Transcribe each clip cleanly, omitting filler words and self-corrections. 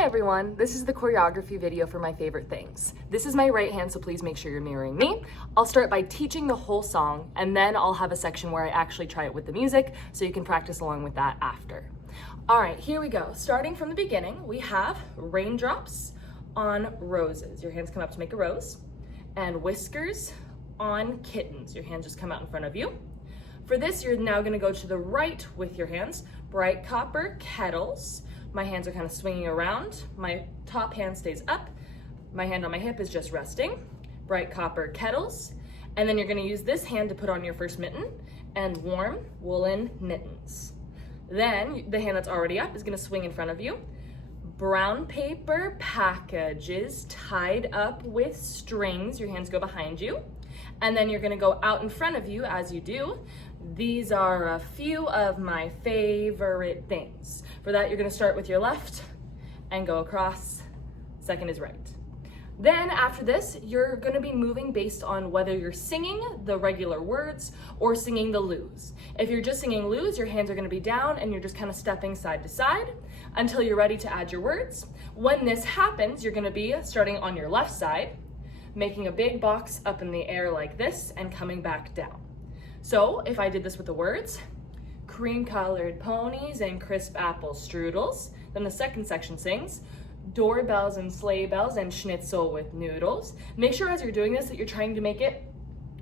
Hi everyone, this is the choreography video for my favorite things. This is my right hand, so please make sure you're mirroring me. I'll start by teaching the whole song, and then I'll have a section where I actually try it with the music, so you can practice along with that after. All right, here we go. Starting from the beginning, we have raindrops on roses. Your hands come up to make a rose. And whiskers on kittens. Your hands just come out in front of you. For this, you're now gonna go to the right with your hands. Bright copper kettles. My hands are kind of swinging around. My top hand stays up. My hand on my hip is just resting. Bright copper kettles. And then you're gonna use this hand to put on your first mitten and warm woolen mittens. Then the hand that's already up is gonna swing in front of you. Brown paper packages tied up with strings. Your hands go behind you. And then you're gonna go out in front of you as you do. These are a few of my favorite things. For that, you're gonna start with your left and go across. Second is right. Then after this, you're gonna be moving based on whether you're singing the regular words or singing the loos. If you're just singing loos, your hands are gonna be down and you're just kind of stepping side to side until you're ready to add your words. When this happens, you're gonna be starting on your left side, making a big box up in the air like this and coming back down. So if I did this with the words, cream colored ponies and crisp apple strudels, then the second section sings, doorbells and sleigh bells and schnitzel with noodles. Make sure as you're doing this that you're trying to make it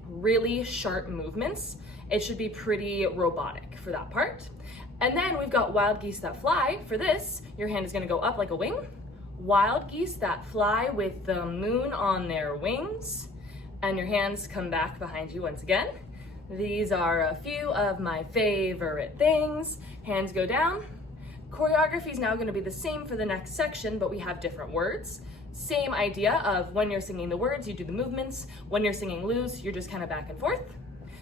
really sharp movements. It should be pretty robotic for that part. And then we've got wild geese that fly. For this, your hand is gonna go up like a wing. Wild geese that fly with the moon on their wings. And your hands come back behind you once again. These are a few of my favorite things. Hands go down. Choreography is now going to be the same for the next section, but we have different words. Same idea of when you're singing the words, you do the movements. When you're singing loose, you're just kind of back and forth.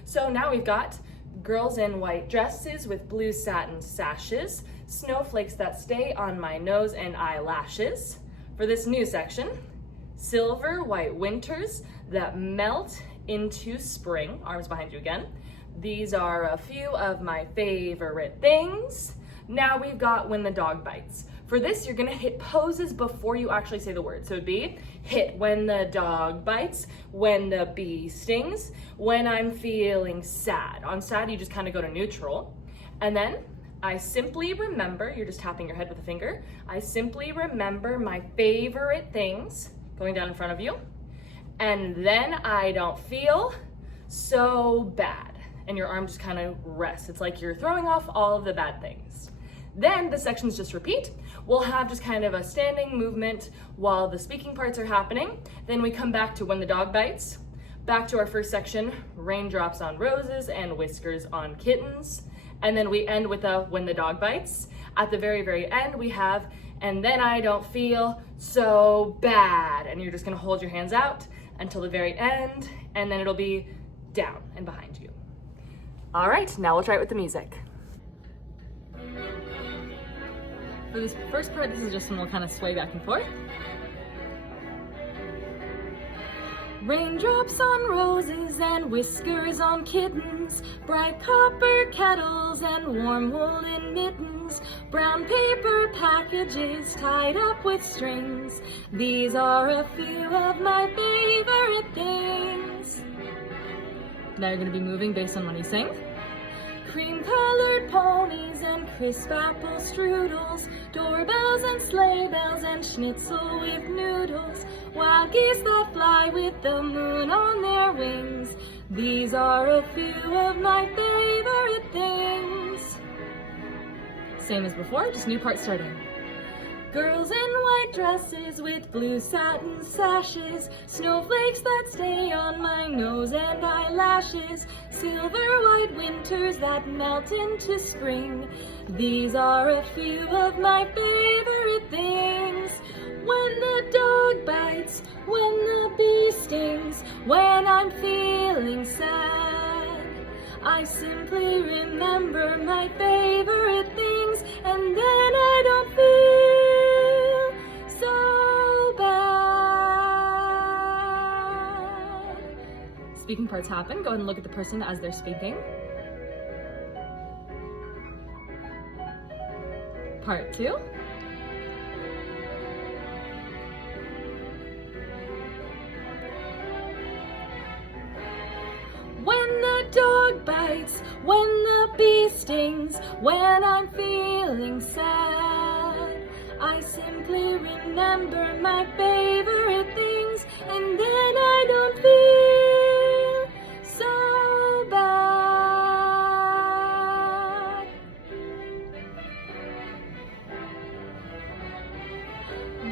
So now we've got girls in white dresses with blue satin sashes, snowflakes that stay on my nose and eyelashes. For this new section, silver white winters that melt into spring. Arms behind you again. These are a few of my favorite things. Now we've got when the dog bites. For this, you're gonna hit poses before you actually say the word. So it'd be hit when the dog bites, when the bee stings, when I'm feeling sad. On sad, you just kind of go to neutral. And then I simply remember, you're just tapping your head with a finger. I simply remember my favorite things going down in front of you. And then I don't feel so bad. And your arm just kind of rests. It's like you're throwing off all of the bad things. Then the sections just repeat. We'll have just kind of a standing movement while the speaking parts are happening. Then we come back to when the dog bites. Back to our first section, raindrops on roses and whiskers on kittens. And then we end with a when the dog bites. At the very, very end, we have, and then I don't feel so bad. And you're just gonna hold your hands out until the very end, and then it'll be down and behind you. All right, now we'll try it with the music. For this first part, this is just when we'll kind of sway back and forth. Raindrops on roses and whiskers on kittens, bright copper kettles and warm woolen mittens, brown paper packages tied up with strings. These are a few of my favorite things. Now you're going to be moving based on when you sing. Cream colored ponies and crisp apple strudels, doorbells and sleigh bells and schnitzel with noodles, wild geese that fly with the moon on their wings. These are a few of my favorite things. Same as before, just new part starting. Girls in white dresses with blue satin sashes, snowflakes that stay on my nose and eyelashes, silver white winters that melt into spring. These are a few of my favorite things. When the dog bites, when the bee stings, when I'm feeling sad, I simply remember my favorite things, and then I don't feel so bad. Speaking parts happen. Go ahead and look at the person as they're speaking. Part 2. when the bee stings, when I'm feeling sad. I simply remember my favorite things, and then I don't feel so bad.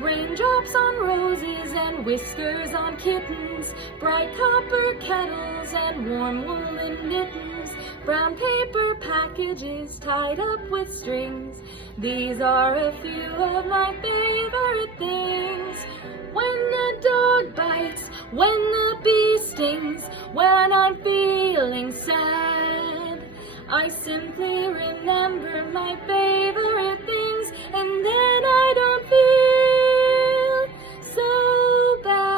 Raindrops on roses and whiskers on kittens, bright copper kettles and warm woolen mittens, brown paper packages tied up with strings. These are a few of my favorite things. When the dog bites, when the bee stings, when I'm feeling sad, I simply remember my favorite things, and then I don't feel so bad.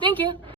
Thank you.